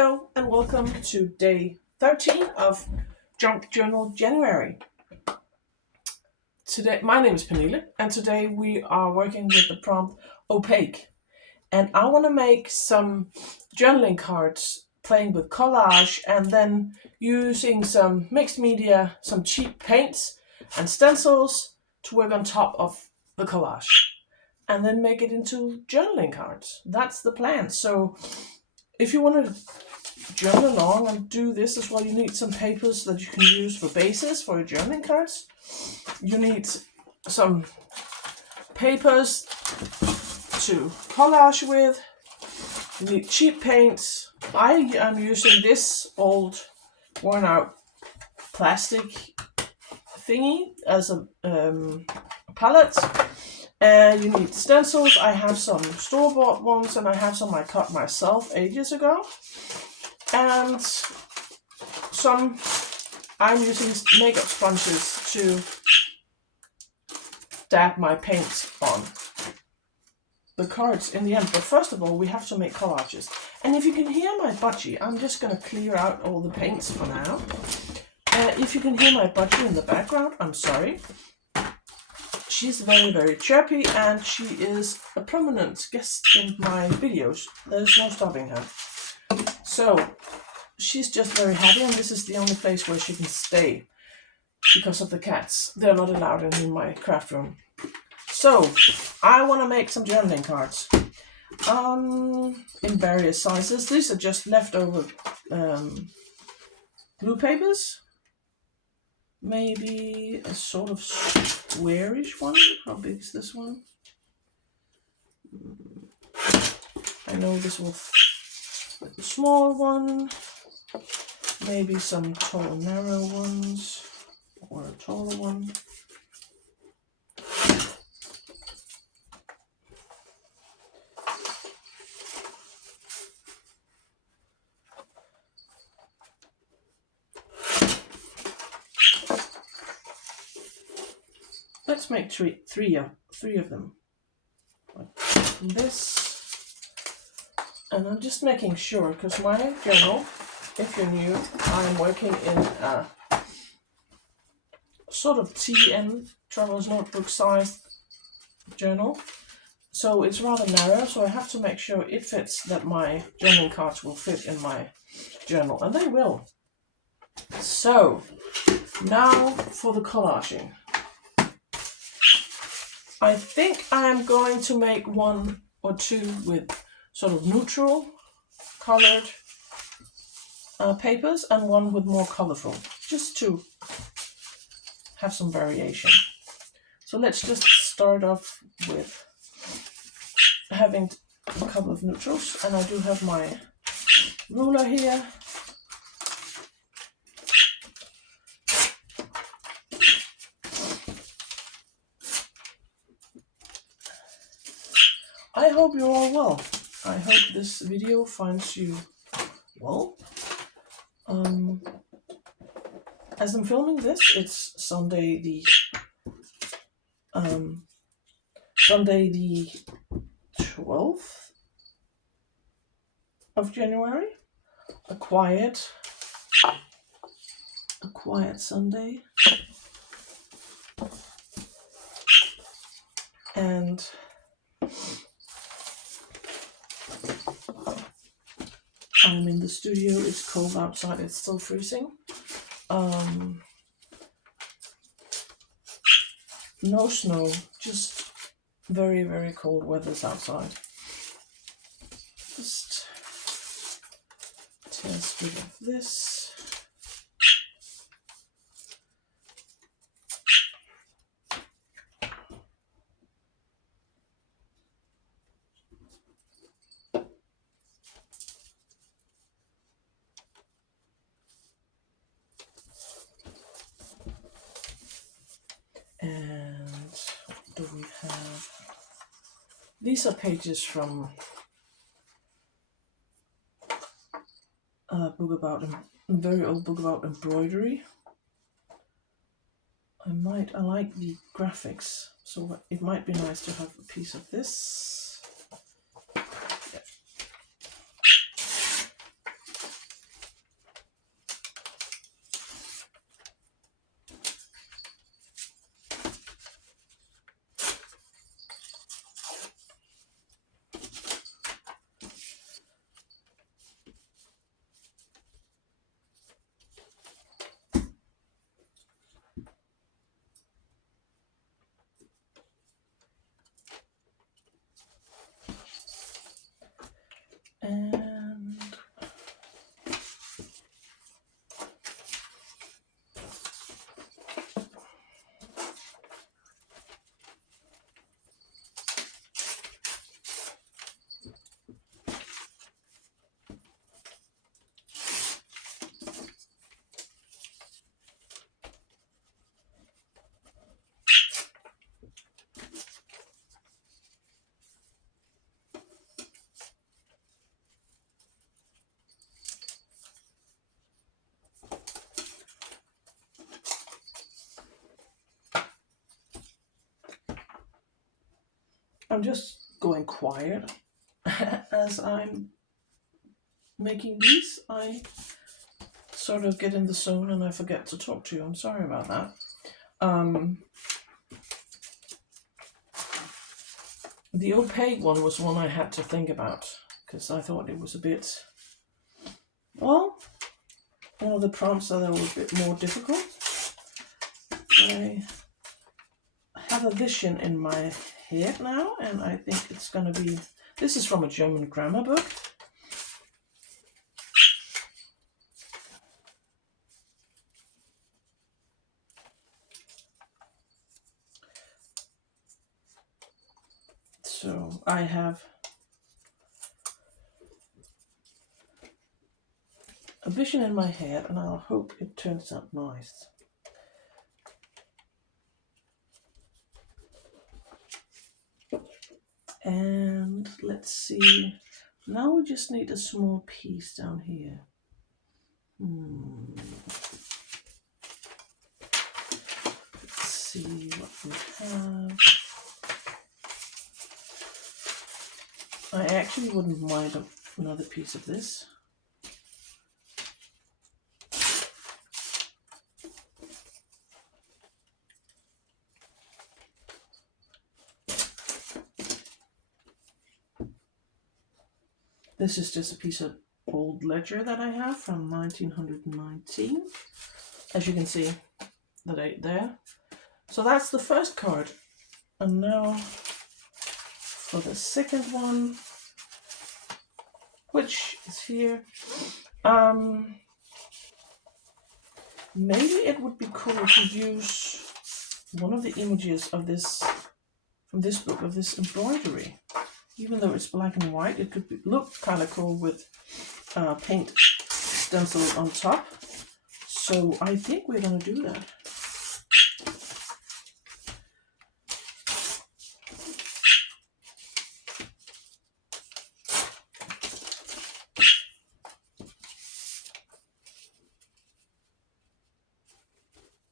Hello and welcome to day 13 of Junk Journal January. Today, my name is Pernille, and today we are working with the prompt opaque. And I want to make some journaling cards playing with collage and then using some mixed media, some cheap paints and stencils to work on top of the collage. And then make it into journaling cards. That's the plan. So if you want to journal along and do this as well, you need some papers that you can use for bases for your journaling cards. You need some papers to collage with. You need cheap paints. I am using this old worn out plastic thingy as a palette. You need stencils. I have some store-bought ones and I have some I cut myself ages ago. And some I'm using makeup sponges to dab my paint on the cards in the end. But first of all, we have to make collages. And if you can hear my budgie, I'm just going to clear out all the paints for now. If you can hear my budgie in the background, I'm sorry. She's very, very chirpy and she is a prominent guest in my videos. There's no stopping her. So she's just very happy, and this is the only place where she can stay because of the cats. They're not allowed in my craft room. So I want to make some journaling cards in various sizes. These are just leftover blue papers. Maybe a sort of squarish one. How big is this one? I know this will fit a small one. Maybe some tall, narrow ones, or a taller one. Let's make three of them. Like this. And I'm just making sure, because my journal, if you're new, I'm working in a sort of TN, Traveler's Notebook sized journal. So it's rather narrow, so I have to make sure it fits, that my journaling cards will fit in my journal, and they will. So now for the collaging. I think I'm going to make one or two with sort of neutral colored papers and one with more colorful, just to have some variation. So let's just start off with having a couple of neutrals, and I do have my ruler here. I hope you're all well. I hope this video finds you well. As I'm filming this, it's Sunday the 12th of January. A quiet Sunday. And I'm in the studio. It's cold outside. It's still freezing. No snow, just very, very cold weather's outside. Just tear a strip of this. And what do we have? These are pages from a book about a very old book about embroidery. I like the graphics, so it might be nice to have a piece of this. Yeah. I'm just going quiet as I'm making these. I sort of get in the zone and I forget to talk to you. I'm sorry about that. The opaque one was one I had to think about because I thought it was a bit, well, one of the prompts that were a bit more difficult. I have a vision in my head now, and I think it's going to be, this is from a German grammar book. So I have a vision in my head, and I'll hope it turns out nice. And let's see, now we just need a small piece down here. Let's see what we have. I actually wouldn't mind another piece of this. This is just a piece of old ledger that I have from 1919. As you can see, the date there. So that's the first card. And now for the second one, which is here. Maybe it would be cool to use one of the images of this, from this book, of this embroidery. Even though it's black and white, it could look kind of cool with paint stenciled on top. So I think we're going to do that.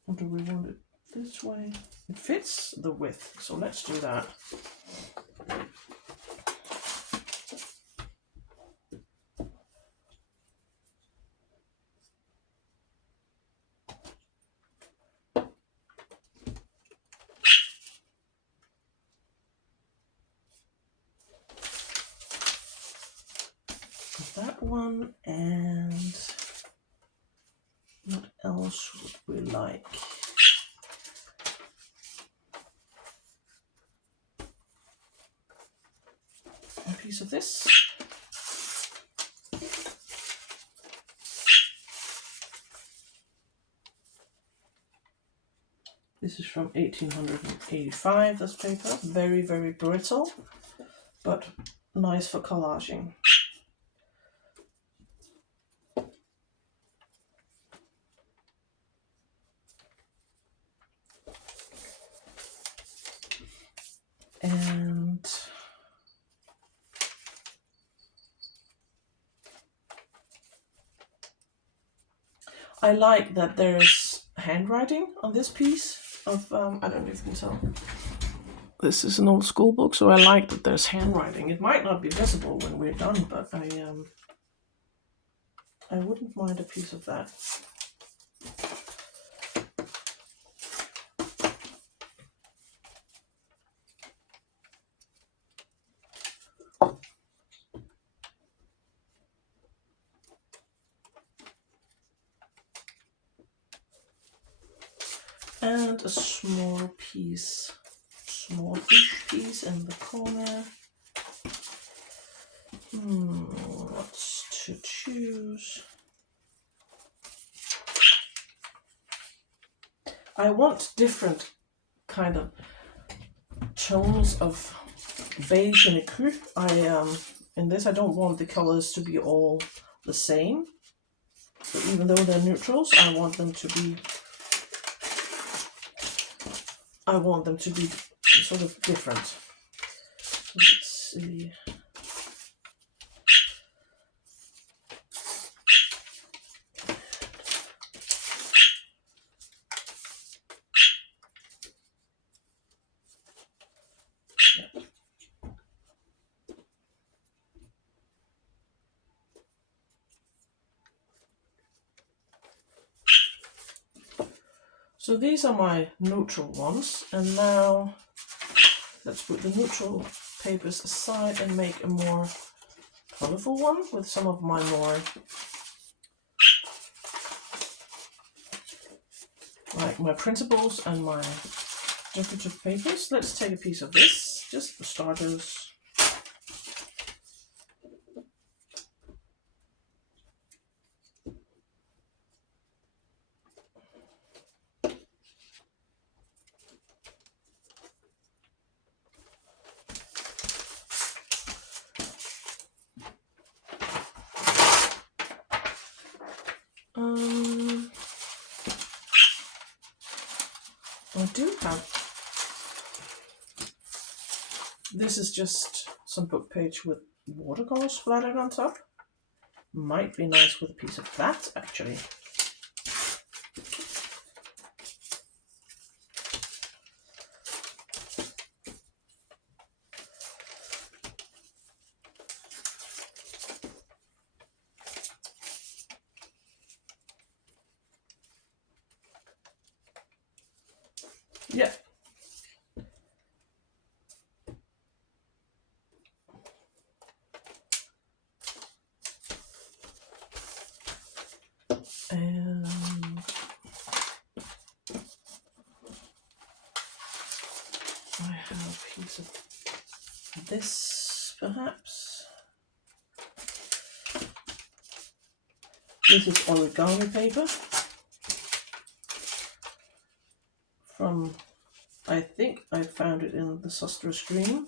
Or do we want it this way? It fits the width, so let's do that. That one, and what else would we like? A piece of this. This is from 1885, this paper. Very, very brittle, but nice for collaging. And I like that there's handwriting on this piece of, I don't know if you can tell. This is an old school book, so I like that there's handwriting. It might not be visible when we're done, but I wouldn't mind a piece of that. And a small piece, smallish piece in the corner. What's to choose? I want different kind of tones of beige and ecru. In this I don't want the colors to be all the same. So even though they're neutrals, I want them to be sort of different. Let's see. So these are my neutral ones, and now let's put the neutral papers aside and make a more colorful one with some of my more like my principles and my decorative papers. Let's take a piece of this, just for starters. I do have, this is just some book page with watercolors splattered on top. Might be nice with a piece of that, actually. Yeah. And I have a piece of this, perhaps. This is origami paper from, I think I found it in the Søstres Green.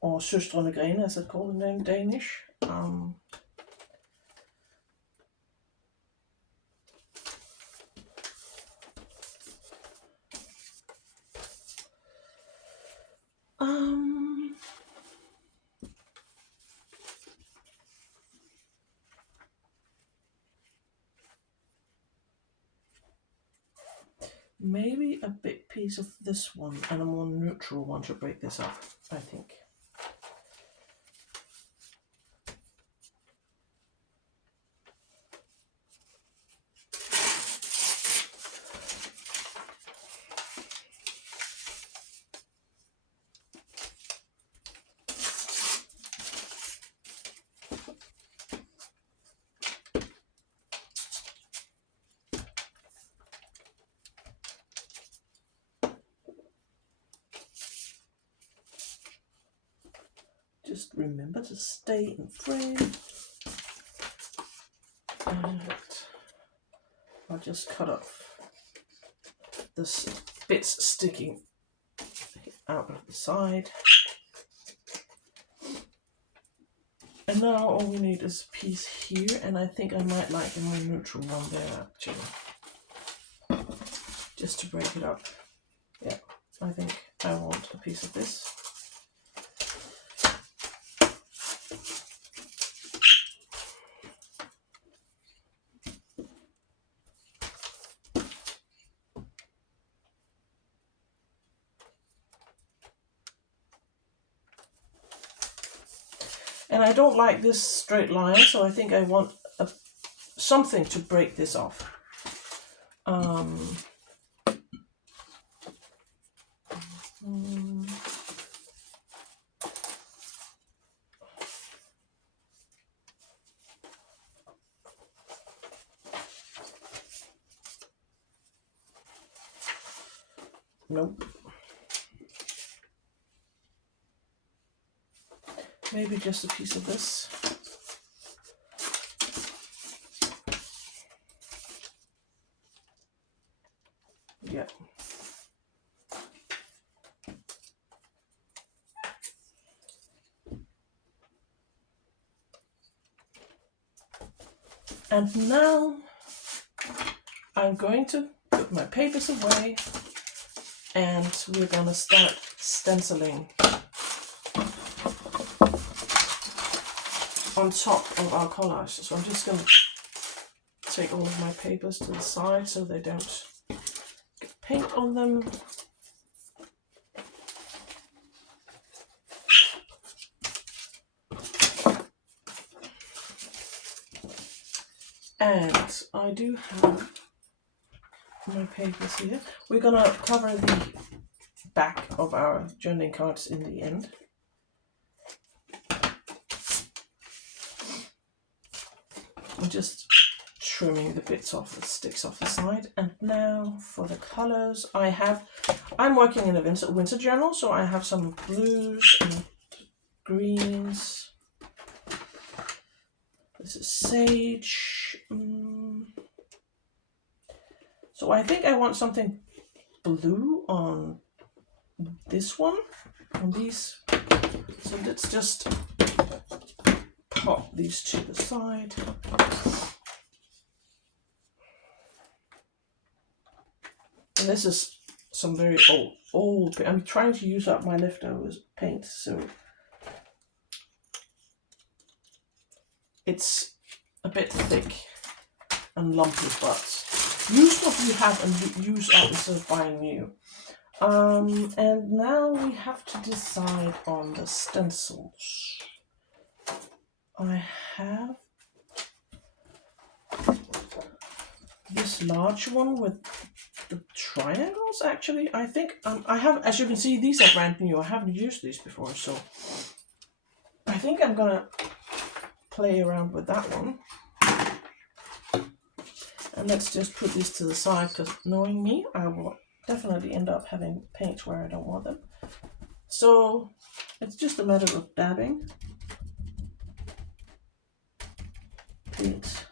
Or Søstrene Grene, as it's called in Danish. Maybe a big piece of this one and a more neutral one to break this up, I think. Just remember to stay in frame. And I'll just cut off the bits sticking out of the side. And now all we need is a piece here, and I think I might like a more neutral one there actually. Just to break it up. Yeah, I think I want a piece of this. And I don't like this straight line, so I think I want something to break this off. Nope. Maybe just a piece of this. Yeah. And now I'm going to put my papers away and we're going to start stenciling on top of our collage. So I'm just going to take all of my papers to the side so they don't get paint on them. And I do have my papers here. We're gonna cover the back of our journaling cards in the end. I'm just trimming the bits off that sticks off the side. And now for the colors, I'm working in a winter journal, so I have some blues and greens. This is sage. So I think I want something blue on this one, on these. So let's just pop these to the side. And this is some very old. I'm trying to use up my leftovers paint, so it's a bit thick and lumpy, but use what you have and use up instead of buying new. And now we have to decide on the stencils. I have this large one with the triangles, actually. I think I have, as you can see, these are brand new. I haven't used these before, so I think I'm gonna play around with that one. And let's just put these to the side, because knowing me, I will definitely end up having paint where I don't want them. So it's just a matter of dabbing paint.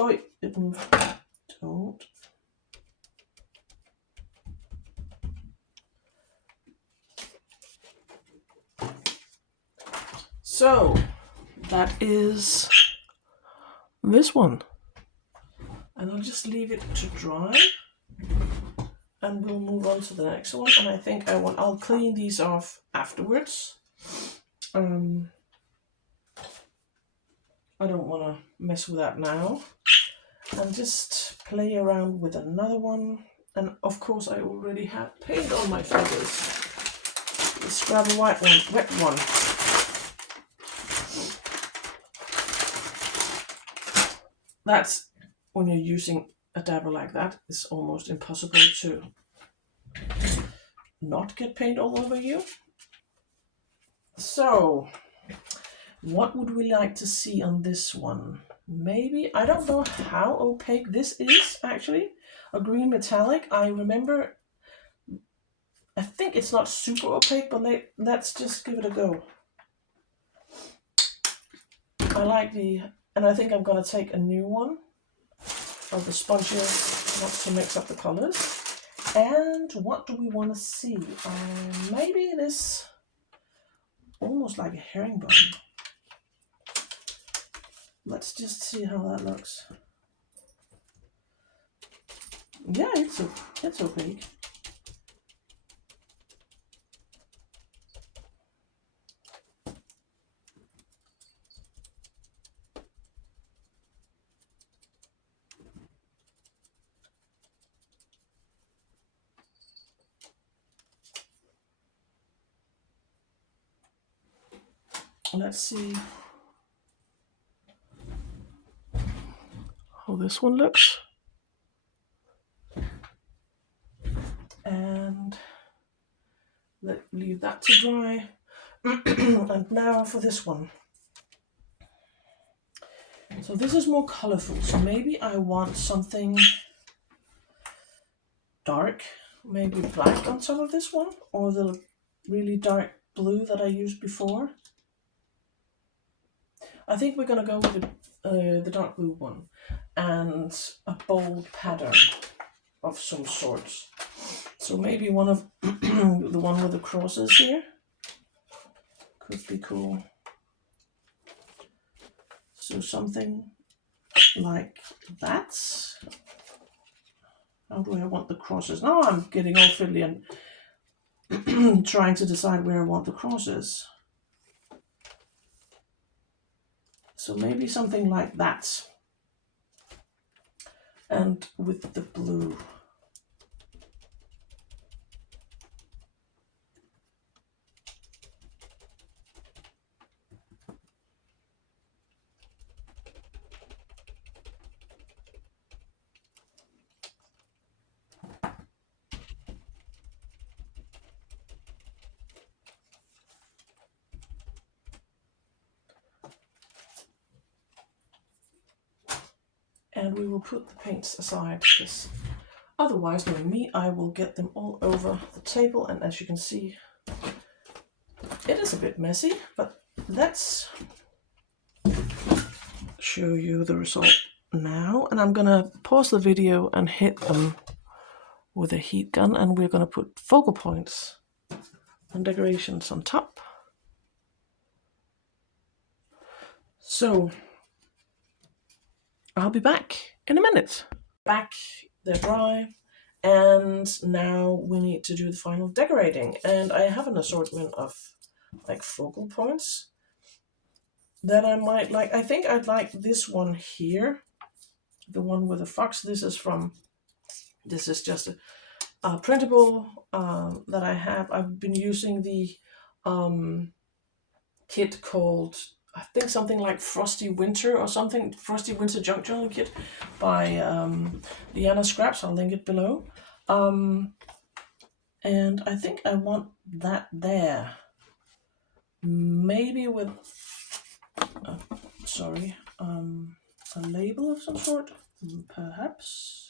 Oh, it moved. Don't. So that is this one. And I'll just leave it to dry. And we'll move on to the next one. And I think I'll clean these off afterwards. I don't want to mess with that now. And just play around with another one. And of course I already have paint on my fingers. Let's grab a wet one. That's, when you're using a dabber like that, it's almost impossible to not get paint all over you. So, what would we like to see on this one? Maybe, I don't know how opaque this is, actually. A green metallic. I think it's not super opaque, but let's just give it a go. I like and I think I'm going to take a new one of the sponges, not to mix up the colors. And what do we want to see? Maybe this, almost like a herringbone. Let's just see how that looks. Yeah, it's opaque. Let's see how this one looks. And leave that to dry. And now for this one. So this is more colorful. So maybe I want something dark, maybe black on some of this one, or the really dark blue that I used before. I think we're going to go with the dark blue one and a bold pattern of some sorts. So maybe one of the one with the crosses here could be cool. So something like that. How do I want the crosses? Now I'm getting all fiddly and trying to decide where I want the crosses. So maybe something like that. and with the blue. And we will put the paints aside, because otherwise, knowing me, I will get them all over the table. And as you can see, it is a bit messy, but let's show you the result now. And I'm gonna pause the video and hit them with a heat gun, and we're gonna put focal points and decorations on top. So I'll be back in a minute. Back, they're dry, and now we need to do the final decorating. And I have an assortment of like focal points that I might like. I think I'd like this one here, the one with the fox. This is just a printable that I have. I've been using the kit called, I think, something like Frosty Winter or something, Frosty Winter Junk Journal kit by Liana Scraps. I'll link it below. And I think I want that there. Maybe with, a label of some sort, perhaps.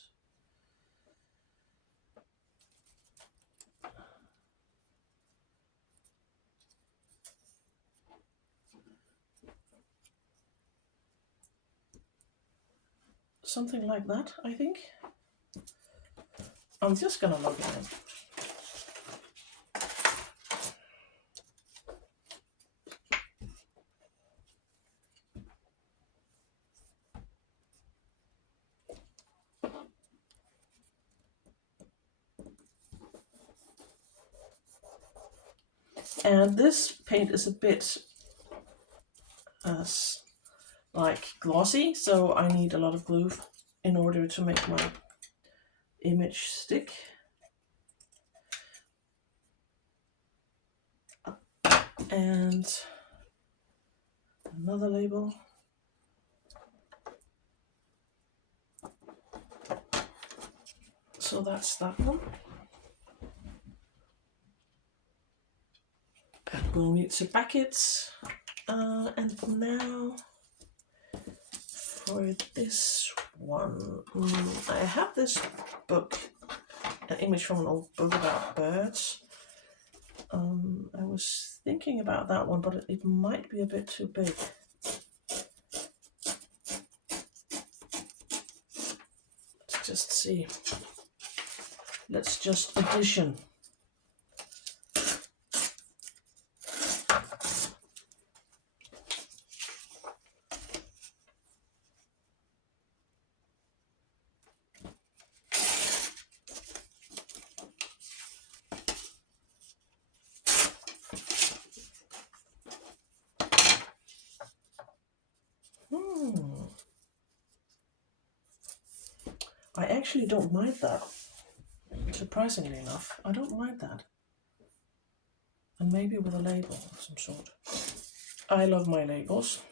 Something like that, I think. I'm just gonna look at it. And this paint is a bit like glossy, so I need a lot of glue in order to make my image stick. And another label. So that's that one. And we'll need to back it. And now for this one, I have this book, an image from an old book about birds. I was thinking about that one, but it might be a bit too big. Let's just see. Let's just addition. I actually don't mind that. Surprisingly enough, I don't mind that. And maybe with a label of some sort. I love my labels.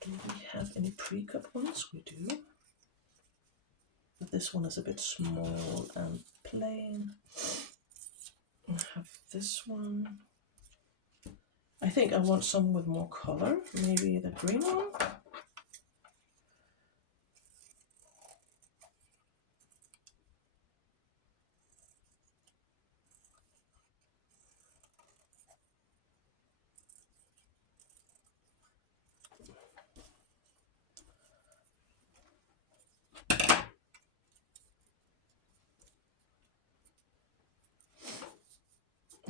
Do we have any pre-cut ones? We do. But this one is a bit small and plain. I have this one. I think I want some with more color. Maybe the green one.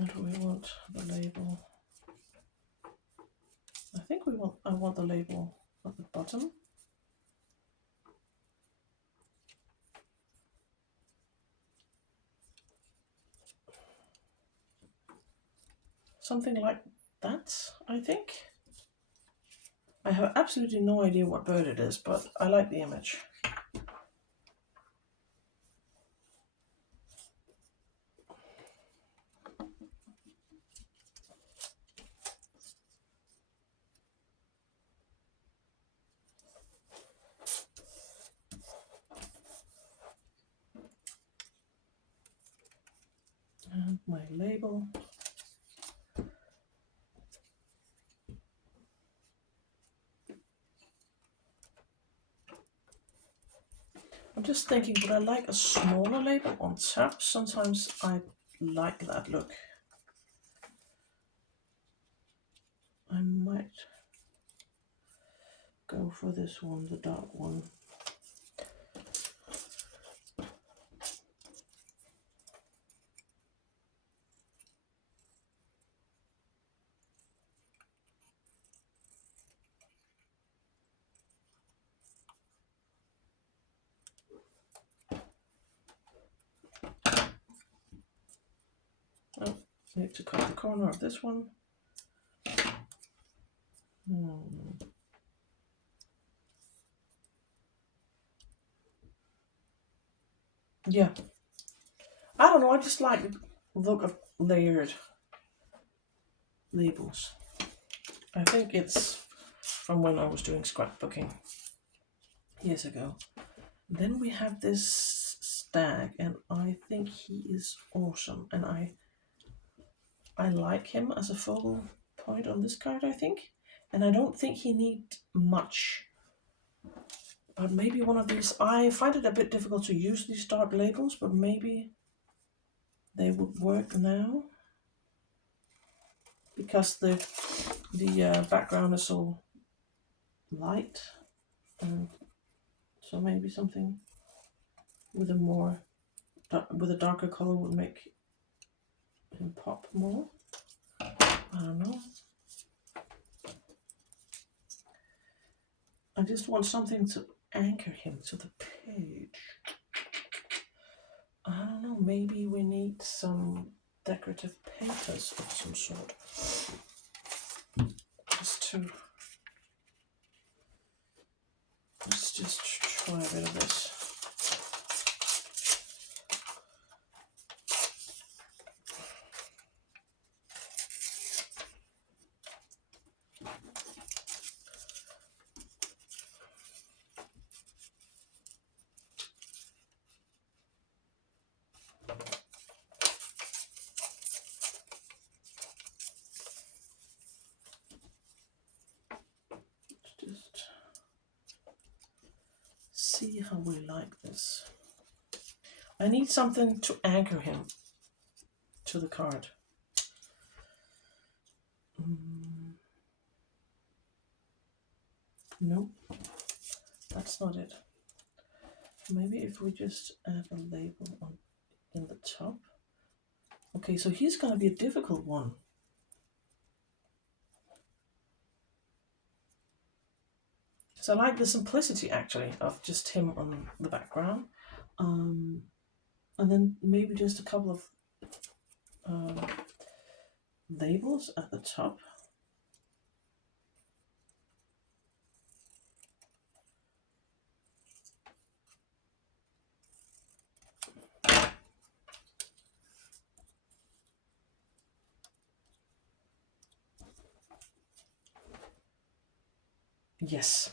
And we want the label. I think I want the label at the bottom. Something like that, I think. I have absolutely no idea what bird it is, but I like the image. And my label. I'm just thinking, would I like a smaller label on top? Sometimes I like that look. I might go for this one, the dark one. Oh, I need to cut the corner of this one. Yeah. I don't know, I just like the look of layered labels. I think it's from when I was doing scrapbooking years ago. Then we have this stag, and I think he is awesome, and I like him as a focal point on this card, I think. And I don't think he needs much. But maybe one of these, I find it a bit difficult to use these dark labels, but maybe they would work now. Because the background is so light. And so maybe something with a darker color would make him pop more. I don't know. I just want something to anchor him to the page. I don't know, maybe we need some decorative papers of some sort. Let's just try a bit of this. Just see how we like this. I need something to anchor him to the card. Nope, that's not it. Maybe if we just add a label on in the top. Okay, so he's going to be a difficult one. So I like the simplicity actually of just him on the background. And then maybe just a couple of labels at the top. Yes.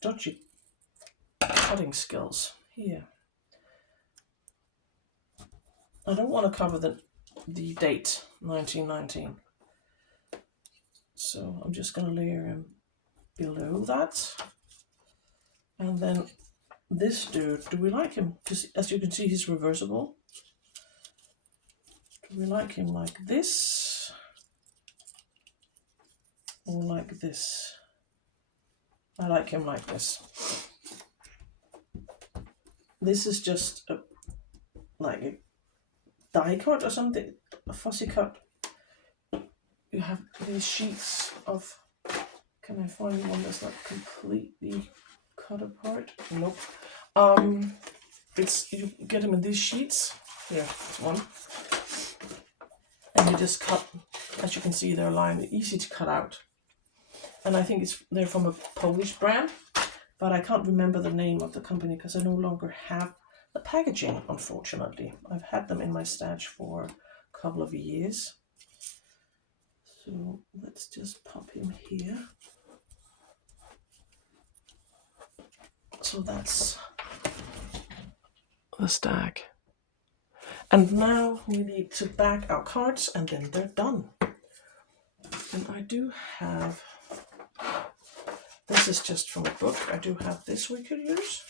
Dodgy cutting skills here. I don't want to cover the date 1919. So I'm just going to layer him below that. And then this dude, do we like him? Because as you can see, he's reversible. Do we like him like this? Or like this? I like him like this. This is just like a die cut or something, a fussy cut. you have these sheets of, can I find one that's not completely cut apart? Nope. It's, you get them in these sheets. Here, one. And you just cut, as you can see, they're lined, easy to cut out. And I think they're from a Polish brand, but I can't remember the name of the company because I no longer have the packaging, unfortunately. I've had them in my stash for a couple of years. So let's just pop him here. So that's the stack. And now we need to back our cards and then they're done. And I do have, this is just from a book, I do have this we could use.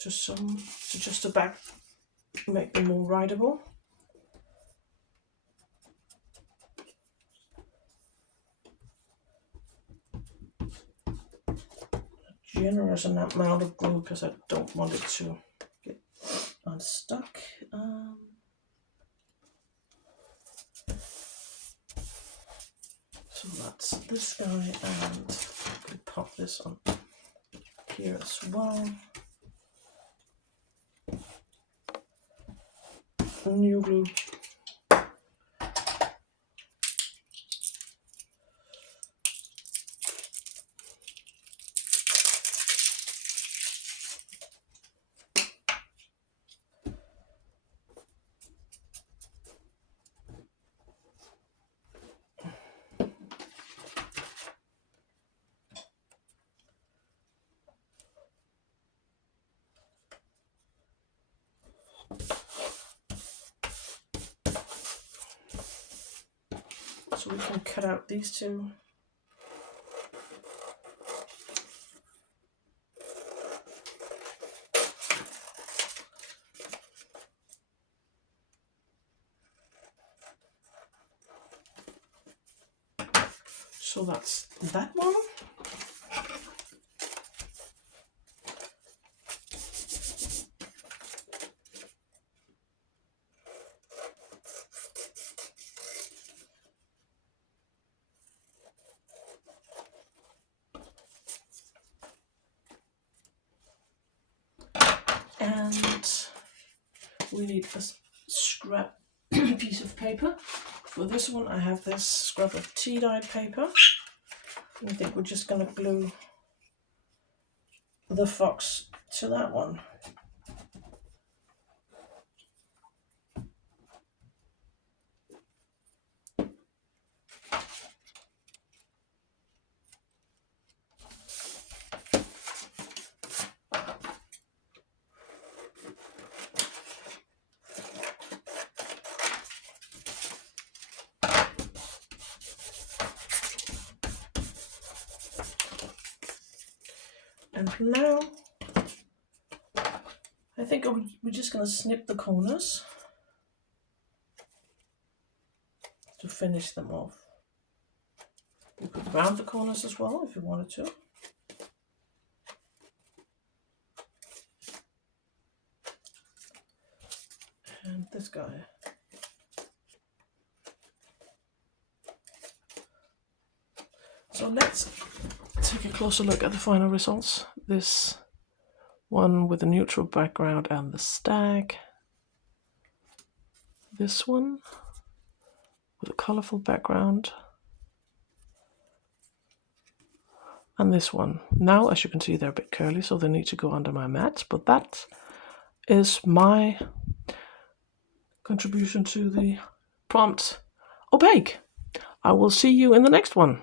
Just to back, make them more writable. A generous amount of glue because I don't want it to get unstuck. So that's this guy, and we pop this on here as well. New glue. So we can cut out these two. So that's that one. And we need a scrap piece of paper. For this one I have this scrap of tea-dyed paper. I think we're just going to glue the fox to that one. And now, I think we're just going to snip the corners to finish them off. You could round the corners as well if you wanted to. And this guy. So let's take a closer look at the final results. This one with a neutral background and the stag. This one with a colorful background. And this one. Now, as you can see, they're a bit curly, so they need to go under my mat. But that is my contribution to the prompt Opaque. I will see you in the next one.